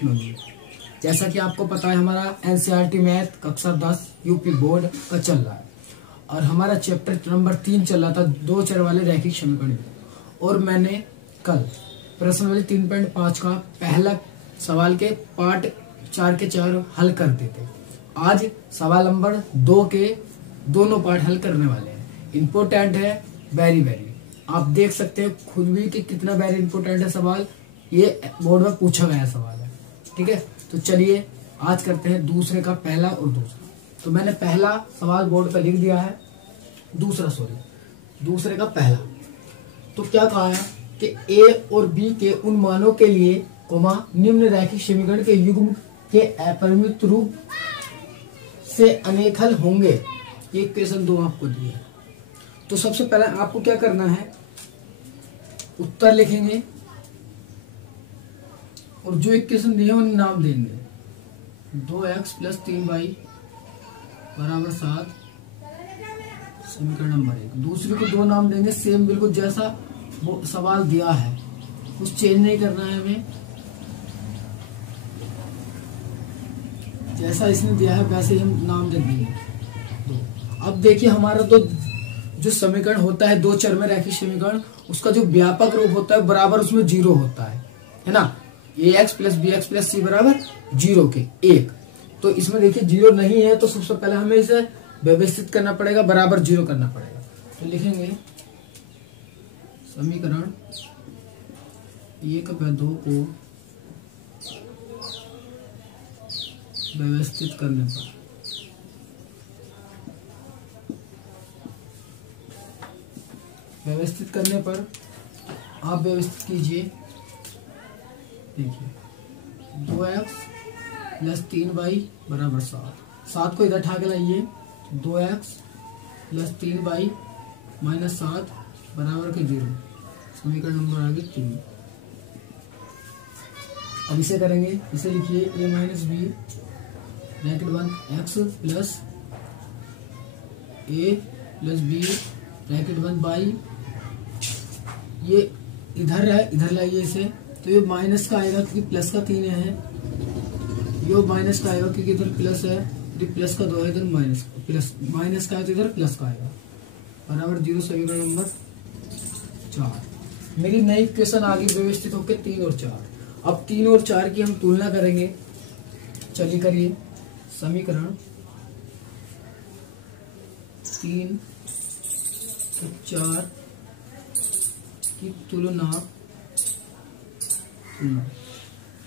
Part में होंगे। जैसा कि आपको पता है हमारा एनसीईआरटी मैथ कक्षा 10 यूपी बोर्ड का चल रहा है और हमारा चैप्टर नंबर 3 चल रहा था 2 चर वाले रैखिक समीकरण। और मैंने कल प्रश्नावली 3.5 का पहला सवाल के पार्ट 4 के 4 हल कर देते। आज सवाल नंबर 2 के दोनों पार्ट हल करने वाले हैं। इम्पोर्टेंट है, वेरी वेरी। आप देख सकते हैं खुद भी कि कितना वेरी इंपोर्टेंट है सवाल, ये बोर्ड में पूछा गया सवाल है। ठीक है, तो चलिए आज करते हैं दूसरे का पहला और दूसरा। तो मैंने पहला सवाल बोर्ड पर लिख दिया है, दूसरे का पहला। तो क्या कहा है कि ए और बी के उन मानों के लिए कोमा निम्न रैखिक समीकरण के युग्म के अपरिमित रूप से अनेक हल होंगे। ये क्वेश्चन 2 आपको दिए। तो सबसे पहले आपको क्या करना है, उत्तर लिखेंगे और जो इक्वेशन दिए उन्हें नाम देंगे। 2x + 3y = 7 समीकरण नंबर 1। दूसरे को 2 नाम देंगे, सेम बिल्कुल जैसा वो सवाल दिया है, कुछ चेंज नहीं करना है हमें, जैसा इसने दिया है वैसे ही हम नाम दे देंगे। अब देखिए हमारा तो जो समीकरण होता है 2 चर में रैखिक समीकरण, उसका जो व्यापक रूप होता है बराबर उसमें 0 होता है ना। ax + bx + c = 0 के 1। तो इसमें देखिए 0 नहीं है, तो सबसे पहले हमें इसे व्यवस्थित करना पड़ेगा, बराबर 0 करना पड़ेगा। तो लिखेंगे समीकरण 1/2 को व्यवस्थित करने पर आप व्यवस्थित कीजिए। देखिए 2x + 3y = 7। 7 को इधर ठाके लाइए। 2x + 3y - 7 = 0। समीकरण नंबर आ गया 3। अब इसे करेंगे, इसे लिखिए a - b (1x + a + b (1y)। ये इधर है, इधर लाइए इसे। तो ये माइनस का आएगा क्योंकि प्लस का 3 है, ये माइनस का आएगा क्योंकि इधर प्लस है, तो प्लस का 2 है, इधर माइनस का है तो इधर प्लस का आएगा बराबर 0। समीकरण नंबर 4। मेरी नई इक्वेशन आ गई व्यवस्थित होकर 3 और 4। अब 3 और 4 की हम तुलना करेंगे। चलिए करिए। समीकरण 3 और 4 की तुलना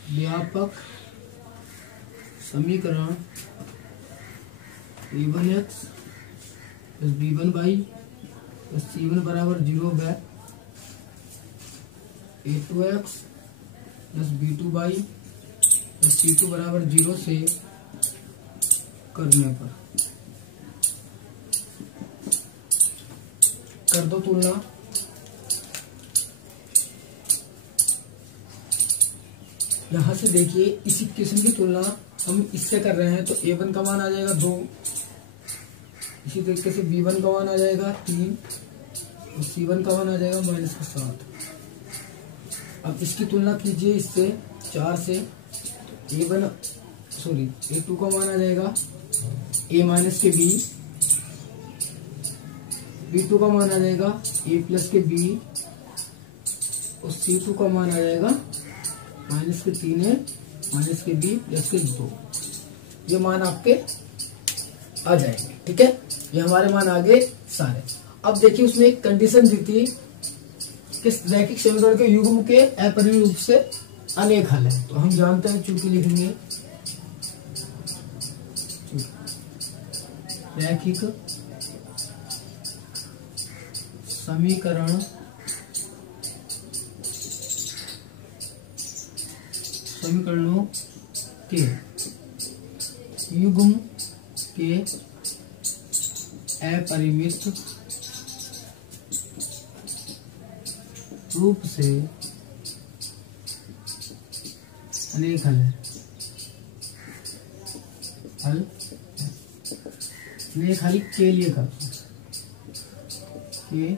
व्यापक समीकरण a1x + b1y + c1 = 0 है, a2x + b2y + c2 = 0 से करने पर कर दो तुलना। यहां से देखिए इस इक्वेशन की तुलना हम इससे कर रहे हैं, तो a1 का मान आ जाएगा 2, इसी तरीके से b1 का मान आ जाएगा 3 और c1 का मान आ जाएगा -7। अब इसकी तुलना कीजिए इससे 4 से। a2 का मान आ जाएगा a - के b, b2 का मान आ जाएगा a + के b और c2 का मान आ जाएगा -3 है, -के b + के 2। ये मान आपके आ जाएंगे। ठीक है, ये हमारे मान आ गए सारे। अब देखिए उसने एक कंडीशन दी थी कि रैखिक समीकरण के युग्म के अपरिमित रूप से अनेक हल है। तो हम जानते हैं, चूंकि लिखेंगे रैखिक समीकरणों के युग्म के अपरिमित रूप से अनेक हल है। अनेक हल के लिए का के लिए।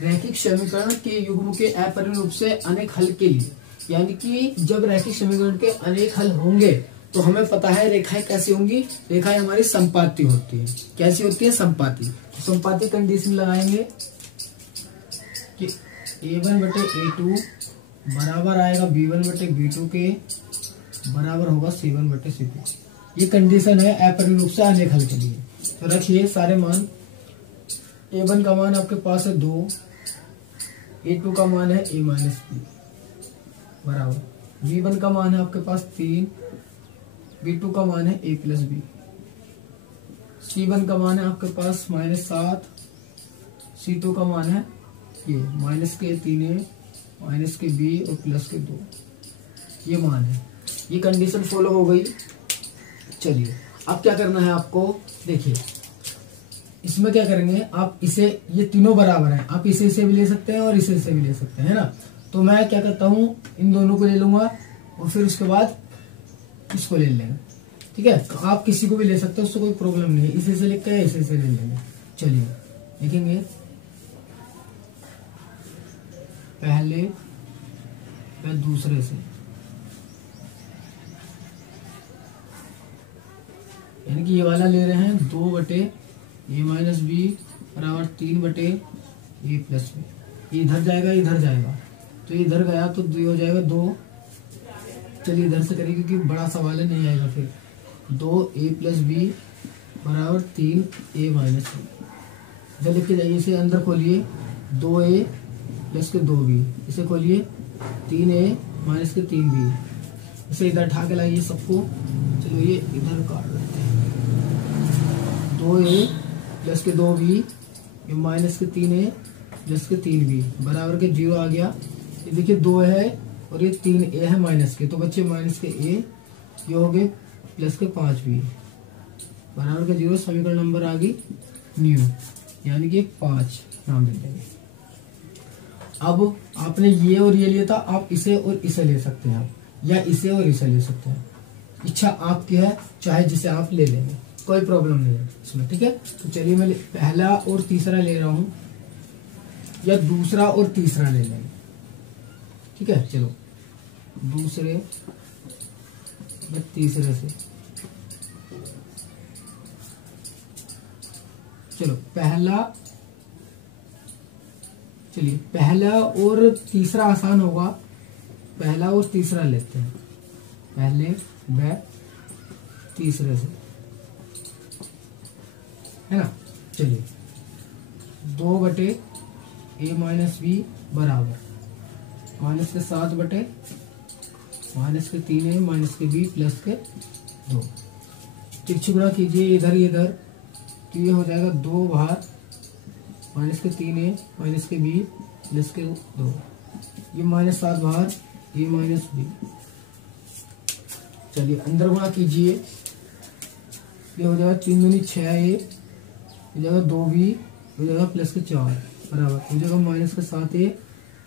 रैखिक समीकरण के युग्म के अपरिमेय रूप से अनेक हल के लिए, यानी कि जब रैखिक समीकरण के अनेक हल होंगे तो हमें पता है रेखाएं कैसी होंगी, रेखाएं हमारी संपाती होती है। कैसी होती है? संपाती। तो संपाती कंडीशन लगाएंगे कि a1 बटे a2 बराबर आएगा b1 बटे b2 के बराबर होगा c1 बटे c2। ये कंडीशन है अपरिमेय रूप से अनेक हल के लिए। तो रखिए सारे मान। a1 का मान आपके पास है 2, a2 का मान है a माइनस b बराबर, b1 का मान है आपके पास 3, b2 का मान है a प्लस b, c1 का मान है आपके पास -7, c2 का मान है ये माइनस के 3a माइनस के b और प्लस के 2। ये मान है, ये कंडीशन फॉलो हो गई। चलिए अब क्या करना है आपको, देखिए इसमें क्या करेंगे आप, इसे ये तीनों बराबर हैं, आप इसे से भी ले सकते हैं और इसे से भी ले सकते हैं, है ना। तो मैं क्या करता हूँ, इन दोनों को ले लूंगा और फिर उसके बाद इसको ले लेंगे, ठीक है। तो आप किसी को भी ले सकते हैं, उससे कोई प्रॉब्लम नहीं है, इसे से लिख के इसे से ले लेंगे। चलिए लिखेंगे पहले या दूसरे से, यानी कि ये वाला ले रहे हैं 2 बटे a माइनस बी बराबर 3 बटे a प्लस बी। इधर जाएगा इधर जाएगा, तो इधर गया तो 2 हो जाएगा 2। चलिए इधर से करिए क्योंकि बड़ा सवाल है, नहीं आएगा फिर। 2a प्लस बी बराबर 3a माइनस बी। इधर लिख के जाइए, इसे अंदर खोलिए 2a प्लस के 2b, इसे खोलिए 3a माइनस के 3b, इसे इधर उठा के लाइए सबको। चलो ये इधर काट देते हैं, 2a प्लस के 2b ये माइनस के 3a प्लस के 3b बराबर के 0 आ गया। ये देखिए 2 है और ये 3a है माइनस के, तो बच्चे माइनस के a, ये हो गए प्लस के 5b बराबर के 0। समीकरण नंबर आ गई न्यू, यानी कि 5 नाम दे देंगे। अब आपने ये और ये लिया था, आप इसे और इसे ले सकते हैं, या इसे और इसे ले सकते हैं, इच्छा आपकी है, चाहे जिसे आप ले लेंगे, कोई प्रॉब्लम नहीं है इसमें, ठीक है। तो चलिए मैं पहला और तीसरा ले रहा हूं, या दूसरा और तीसरा ले लेंगे, ठीक है। चलो दूसरे या तीसरे से, चलो चलिए पहला और तीसरा आसान होगा, पहला और तीसरा लेते हैं, पहले व तीसरे से, है ना। चलिए 2 बटे a माइनस बी बराबर माइनस के 7 बटे माइनस के 3a माइनस के b प्लस के 2। तिरछी गुणा कीजिए इधर इधर, तो ये हो जाएगा 2 बाहर माइनस के 3a माइनस के b प्लस के 2, ये -7 बाहर, ये माइनस b। चलिए अंदर गुणा कीजिए, ये हो जाएगा 3 दूनी 6a, हो जाएगा 2b, हो जाएगा प्लस के 4 बराबर, हो जाएगा माइनस के 7a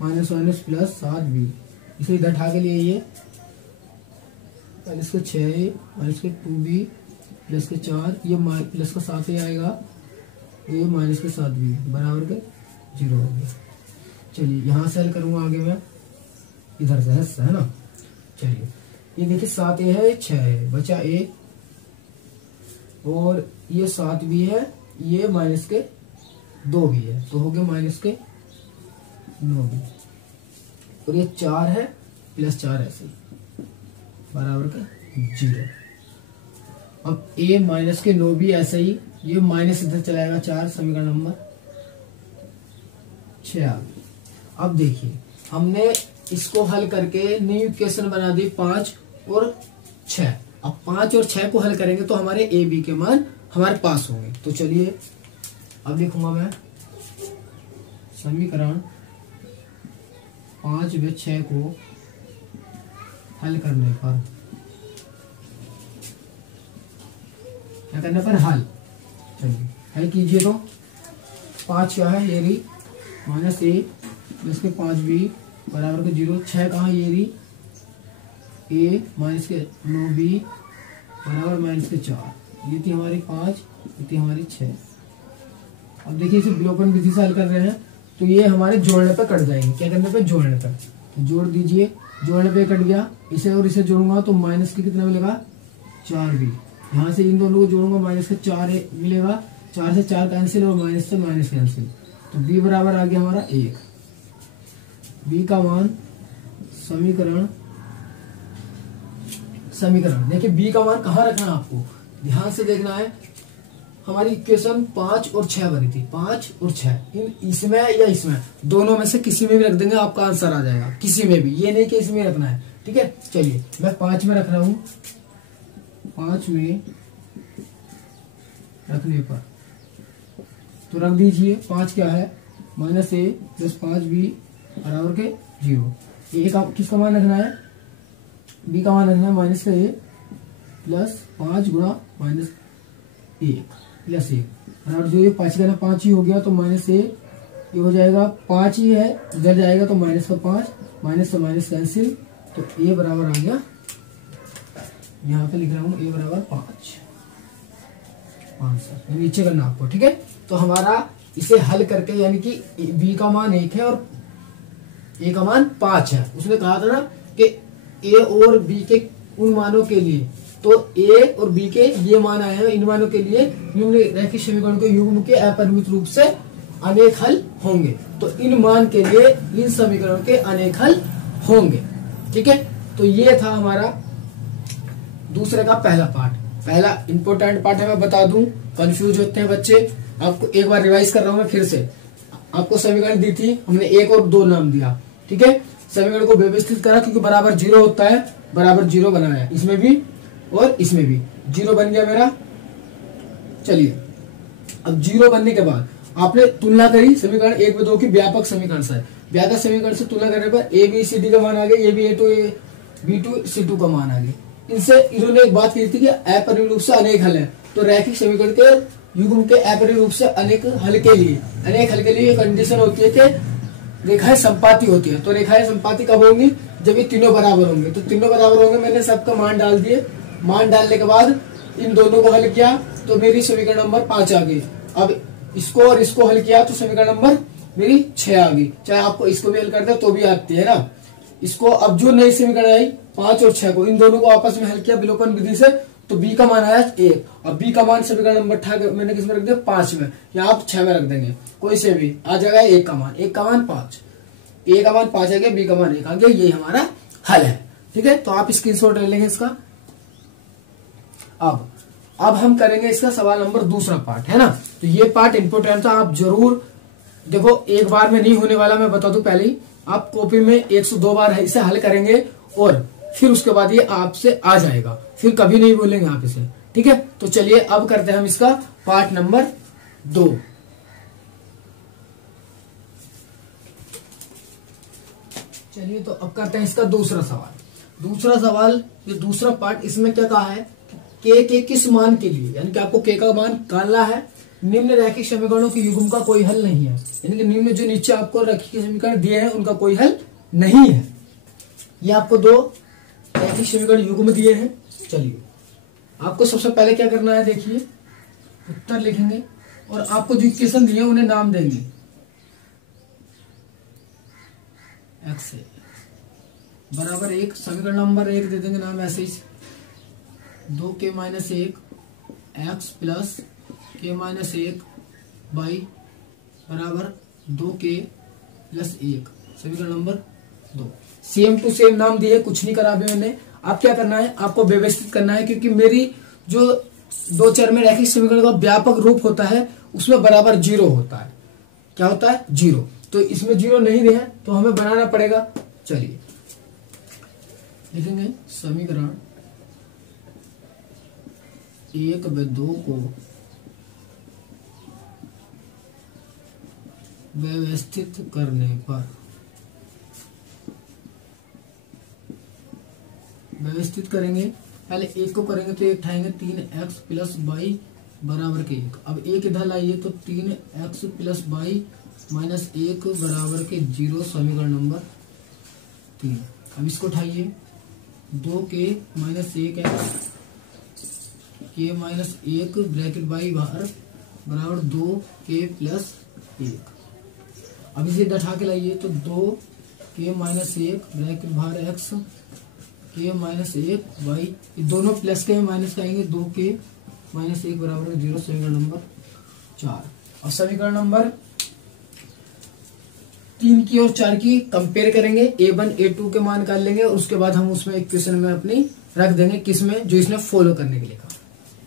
minus minus plus 7b। इसे इधर उठा के लिए ये माइनस के 6a माइनस के 2b प्लस के 4, ये प्लस का 7a आएगा, ये माइनस के 7b बराबर के 0 हो गया। चलिए यहाँ से हल करूंगा आगे मैं, इधर से है ना। चलिए ये देखिए 7a है 6 है, बचा a, और ये 7 भी है, ये माइनस के 2 भी है, तो हो गया माइनस के 9 भी, और ये 4 है प्लस 4 ऐसे बराबर का 0। अब a माइनस के 9 भी ऐसे ही, ये माइनस इधर चलाएगा 4, समीकरण नंबर 6 आ गई। अब देखिए हमने इसको हल करके नई इक्वेशन बना दी 5 और 6। अब 5 और 6 को हल करेंगे तो हमारे a b के मान हमारे पास होंगे। तो चलिए अब लिखूंगा मैं समीकरण 5 व 6 को हल करने पर, क्या करने पर, हल। चलिए हल कीजिए, तो 5 क्या है, ये रही माइनस a प्लस के 5b बराबर के 0। 6 कहाँ, ये रही a माइनस के 9b बराबर माइनस के 4, ये थी हमारी 5, ये थी हमारी 6। अब देखिए इसे विलोपन विधि से हल कर रहे हैं, तो ये हमारे जोड़ने पे कट जाएंगे। क्या करने पे? जोड़ने पे। तो जोड़ दीजिए, जोड़ने पे कट गया। इसे और इसे जोड़ूंगा तो माइनस के कितना मिलेगा? 4b। यहाँ से इन दोनों को जोड़ूंगा, माइनस का 4 मिलेगा, 4 से 4 कैंसिल और माइनस से माइनस कैंसिल। तो b बराबर आ गया हमारा 1। b का मान समीकरण देखिए b का मान कहाँ रखना है आपको, ध्यान से देखना है। हमारी इक्वेशन 5 और 6 बनी थी, 5 और 6, इसमें या इसमें, दोनों में से किसी में भी रख देंगे, आपका आंसर आ जाएगा। किसी में भी, ये नहीं कि इसमें रखना है। ठीक है, चलिए मैं 5 में रख रहा हूं। 5 में रखने पर तो रख दीजिए, 5 क्या है? -a प्लस 5b बराबर के 0। एक किसका मान रखना है? b का मान रखना है माइनस का a प्लस 5 गुणा -1 प्लस 1 बराबर जो ये 5 का 5 ही हो गया, तो -a ये हो जाएगा 5 ही है, इधर जाएगा तो -5, माइनस से माइनस कैंसिल। तो a बराबर आ गया, यहाँ पे लिख रहा हूँ a बराबर 5 आंसर। नीचे करना आपको। ठीक है, तो हमारा इसे हल करके, यानी कि b का मान 1 है और a का मान 5 है। उसने कहा था ना कि a और b के उन मानों के लिए, तो a और b के ये मान आए हैं, इन मानों के लिए निम्न रैखिक समीकरण के युग्म के अपरिमित रूप से अनेक हल होंगे। तो इन मान के लिए इन समीकरणों के अनेक हल होंगे। ठीक है, तो ये था हमारा दूसरे का पहला पार्ट। पहला इंपोर्टेंट पार्ट है, मैं बता दूं, कंफ्यूज होते हैं बच्चे। आपको एक बार रिवाइज कर रहा हूं मैं फिर से। आपको समीकरण दी थी, हमने 1 और 2 नाम दिया। ठीक है, समीकरण को व्यवस्थित करा, क्योंकि बराबर 0 होता है, बराबर 0 बनाया, इसमें भी और इसमें भी 0 बन गया मेरा। चलिए, अब 0 बनने के बाद आपने तुलना करी समीकरण 1 व 2 की व्यापक समीकरण से। व्यापक समीकरण से तुलना करने पर ए बी सी डी का मान आ गया, ये भी B2 C2 का मान आ गया। इनसे इन्होंने एक बात की थी कि अपरिमित रूप से अनेक हल है। तो रैखिक समीकरण के युग्म के अपरिमित रूप से अनेक हल के लिए कंडीशन होती है कि रेखाएं संपाती होती है। तो रेखाएं संपाती कब होंगी? जब ये तीनों बराबर होंगे। तो तीनों बराबर होंगे, मैंने सबका मान डाल दिए। मान डालने के बाद इन दोनों को हल किया तो मेरी समीकरण नंबर 5 आ गई। अब इसको और इसको हल किया तो समीकरण नंबर मेरी 6 आ गई। चाहे आपको इसको भी हल कर दे तो भी आती है ना। इसको अब जो नई समीकरण आई 5 और 6 को, इन दोनों को आपस में हल किया विलोपन विधि से, तो b का मान आया 1। अब b का मान समीकरण नंबर मैंने किस में रख दिया? 5 में, या आप 6 में रख देंगे, कोई से भी आ जाएगा। 1 का मान 5, a का मान 5 आ गया, b का मान 1 आ गया, ये हमारा हल है। ठीक है, तो आप स्क्रीनशॉट ले लेंगे इसका। अब हम करेंगे इसका सवाल नंबर दूसरा पार्ट, है ना। तो ये पार्ट इंपोर्टेंट था, आप जरूर देखो, एक बार में नहीं होने वाला, मैं बता दूं पहले ही। आप कॉपी में 102 बार इसे हल करेंगे और फिर उसके बाद ये आपसे आ जाएगा, फिर कभी नहीं बोलेंगे आप इसे। ठीक है, तो चलिए अब करते हैं हम इसका पार्ट नंबर 2। चलिए, तो अब करते हैं इसका दूसरा सवाल। ये दूसरा पार्ट, इसमें क्या कहा है? के किस मान के लिए, यानी कि आपको के का मान निकालना है। निम्न रैखिक समीकरणों के युग्म का कोई हल नहीं है, यानी कि निम्न जो नीचे आपको रैखिक समीकरण दिए हैं उनका कोई हल नहीं है। ये आपको 2 रैखिक समीकरण युग्म दिए हैं। चलिए, आपको सबसे पहले क्या करना है, देखिए, उत्तर लिखेंगे और आपको जो इक्वेशन दिए उन्हें नाम देंगे। x बराबर 1, समीकरण नंबर 1 दे देंगे नाम ऐसे ही, 2k - 1 x plus k - 1 by बराबर 2k प्लस 1, समीकरण नंबर 2। सेम टू सेम नाम दिए, कुछ नहीं करा अभी मैंने। आप क्या करना है, आपको व्यवस्थित करना है, क्योंकि मेरी जो 2 चर में रैखिक समीकरण का व्यापक रूप होता है उसमें बराबर 0 होता है। क्या होता है? 0। तो इसमें 0 नहीं दिया है तो हमें बनाना पड़ेगा। चलिए लिखेंगे, समीकरण 1 व 2 को व्यवस्थित करने पर, व्यवस्थित करेंगे, पहले 1 को करेंगे तो 1 उठाएंगे, 3x प्लस वाई बराबर के 1। अब 1 इधर लाइए तो 3x प्लस वाई माइनस 1 बराबर के 0, समीकरण नंबर 3। अब इसको उठाइए, 2k - 1x k - 1 bracket Y बाहर बराबर 2k प्लस 1। अब इसे हटा के लाइए तो 2k माइनस 1 ब्रैकेट बाहर x k माइनस 1 y, ये दोनों प्लस के माइनस का आएंगे, 2k माइनस 1 बराबर 0। समीकरण नंबर 4। और समीकरण नंबर 3 की और 4 की कंपेयर करेंगे, a1 a2 के मान निकाल लेंगे और उसके बाद हम उसमें इक्वेशन में अपनी रख देंगे, किसमें, जो इसने फॉलो करने के लिए कहा।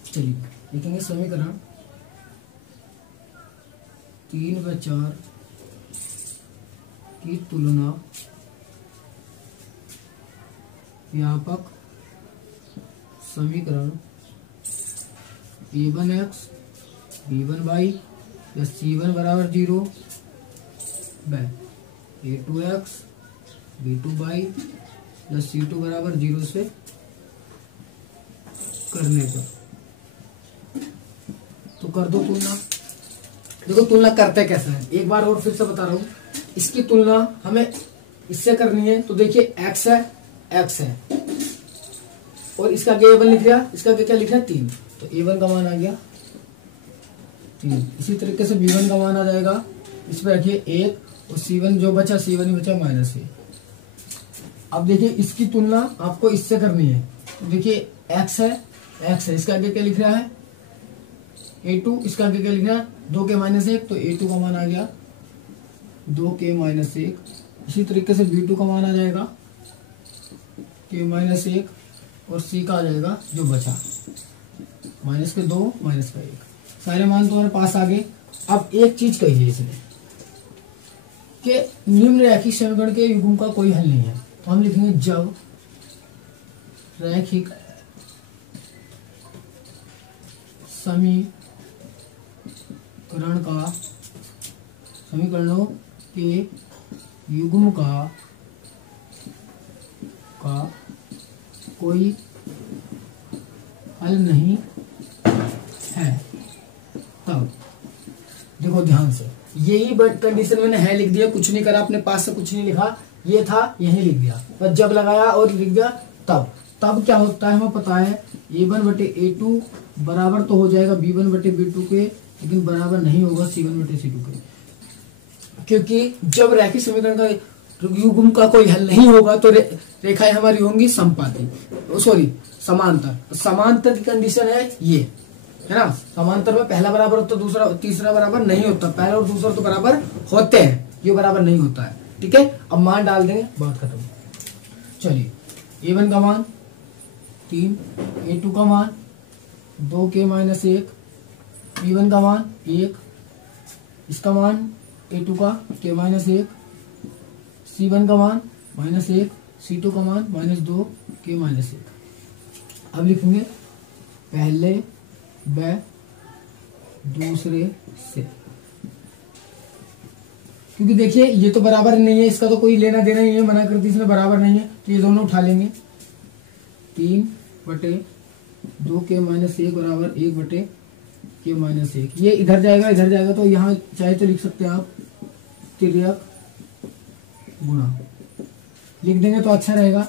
चलिए लिखेंगे समीकरण 3 व 4 की तुलना व्यापक समीकरण a1x b1y प्लस c1 बराबर 0 व a2x b2y प्लस c2 बराबर 0 से करने पर। तो कर दो तुलना। देखो तुलना करते कैसे है, एक बार और फिर से बता रहा हूं। इसकी तुलना हमें इससे करनी है, तो देखिए x है और इसका आगे a1 लिख दिया, इसका आगे क्या लिख रहा है 3, तो a1 का मान आ गया 3। इसी तरीके से b1 का मान आ जाएगा, इस पर रखिए 1 और c1 जो बचा c1 ही बचा माइनस 1। अब देखिए इसकी तुलना आपको इससे करनी है, तो देखिए x है, इसका आगे क्या लिख रहा है a2, इसका आगे क्या लिख रहा है 2k माइनस 1, तो a2 का मान आ गया 2k माइनस 1। इसी तरीके से b2 का मान आ जाएगा k माइनस 1 और c का आ जाएगा जो बचा माइनस के 2 माइनस का 1। सारे मान तुम्हारे पास आ गए। अब एक चीज कही है इसने कि निम्न रैखिक समीकरण के युग्म का कोई हल नहीं है, तो हम लिखेंगे जब रैखिक समीकरणों के युग्म का कोई हल नहीं है, तब देखो ध्यान से, यही कंडीशन मैंने है लिख दिया, कुछ नहीं करा, अपने पास से कुछ नहीं लिखा, ये था यही लिख दिया, बस जब लगाया और लिख दिया तब क्या होता है हमें पता है, a1 बटे a2 बराबर तो हो जाएगा b1 बटे b2 के, लेकिन बराबर नहीं होगा c1 बटे c2 के, क्योंकि जब रैखिक समीकरण का युग्म का कोई हल नहीं होगा तो रेखाएं हमारी होंगी समपाती, सॉरी समांतर की कंडीशन है ये, है ना। समांतर में पहला बराबर होता दूसरा तीसरा बराबर नहीं होता, पहला और दूसरा तो बराबर होते हैं, ये बराबर नहीं होता है, ठीक है। अब मान डाल देंगे, बात खत्म। चलिए a1 का मान 3, a2 का मान 2k माइनस 1, b1 का मान 1, इसका मान a2 का k माइनस 1, c1 का मान माइनस 1, c2 का मान माइनस 2 k माइनस 1। अब लिखेंगे पहले व दूसरे से, क्योंकि देखिए ये तो बराबर नहीं है, इसका तो कोई लेना देना नहीं है, मना कर दी इसने, बराबर नहीं है, तो ये दोनों उठा लेंगे। 3 बटे 2k माइनस 1 बराबर 1 बटे k माइनस 1, ये इधर जाएगा तो यहाँ चाहे तो लिख सकते हैं आप तिर्यक गुणा लिख देंगे तो अच्छा रहेगा।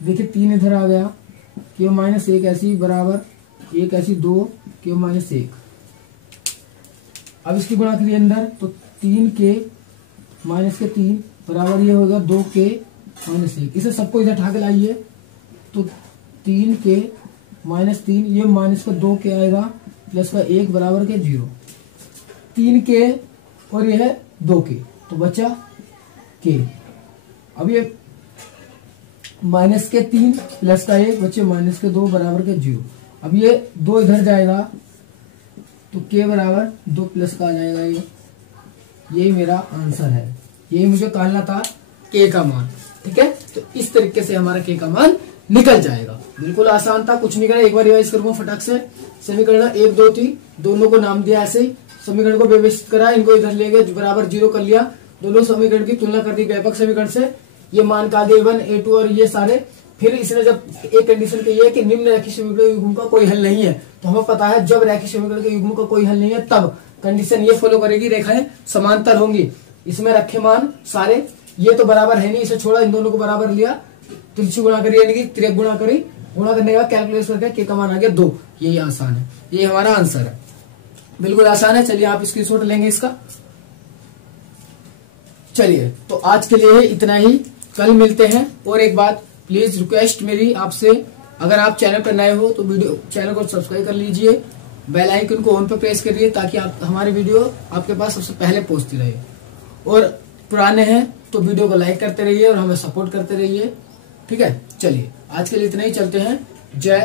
देखिए 3 इधर आ गया, k माइनस 1 ऐसी बराबर 1 ऐसी 2 k माइनस 1। अब इसकी गुणा करिए अंदर, तो 3k माइनस के 3 बराबर ये होगा 2k माइनस 1। इसे सबको इधर उठा के लाइए, तो 3k माइनस 3, ये माइनस का 2k आएगा प्लस का 1 बराबर के 0। 3k और ये है 2k, तो बचा k। अब ये माइनस के 3 प्लस का 1 बचे माइनस के 2 बराबर के 0। अब ये 2 इधर जाएगा तो k बराबर 2 प्लस का आ जाएगा, यही मेरा आंसर है, यही मुझे कहना था k का मान, ठीक है। तो इस तरीके से हमारा k का मान निकल जाएगा, बिल्कुल आसान था, कुछ नहीं करा। एक बार रिवाइज करूंगा फटाक से। समीकरण 1 2 3 दोनों को नाम दिया ऐसे ही, समीकरण को व्यवस्थित करा, इनको इधर ले गए बराबर 0 कर लिया, दोनों समीकरण की तुलना कर दी व्यापक समीकरण से, ये मान का a1 a2 और ये सारे। फिर इसने जब एक कंडीशन कही है कि निम्न रैखिक समीकरण युग्म का कोई हल नहीं है, तो हमें पता है जब रैखिक समीकरण के युग्म का कोई हल नहीं है तब कंडीशन ये फॉलो करेगी, रेखाएं समांतर होंगी। इसमें रखे मान सारे, ये तो बराबर है नहीं, इसे छोड़ा, इन दोनों को बराबर लिया, तिरछी गुणा करी यानी कि तिरक गुणा करी, गुणा करने का कैलकुलेट करके k का मान आ गया 2। यही आसान है, ये हमारा आंसर है, बिल्कुल आसान है। चलिए आप स्क्रीनशॉट लेंगे इसका। चलिए तो आज के लिए इतना ही, कल मिलते हैं। और एक बात प्लीज रिक्वेस्ट मेरी आपसे, अगर आप चैनल पर नए हो तो चैनल को सब्सक्राइब कर लीजिए, बेल आइकन को ऑन पर प्रेस करिए ताकि आप हमारी वीडियो आपके पास सबसे पहले पहुंचती रहे। और पुराने हैं तो वीडियो को लाइक करते रहिए और हमें सपोर्ट करते रहिए। ठीक है, चलिए आज के लिए इतना ही, चलते हैं। जय